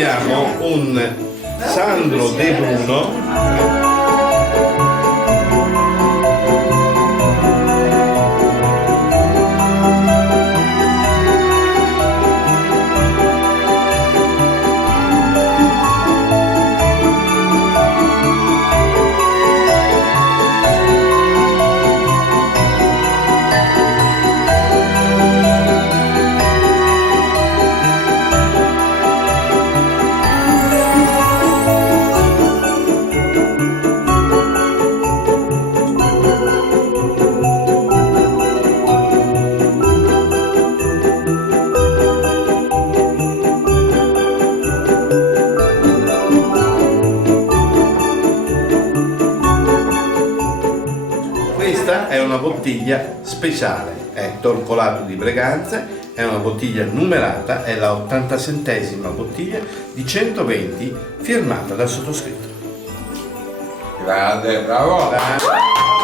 Abbiamo un Sandro De Bruno . Questa è una bottiglia speciale, è Torcolato di Breganze, è una bottiglia numerata, è la 87esima bottiglia di 120 firmata dal sottoscritto. Grande, bravo!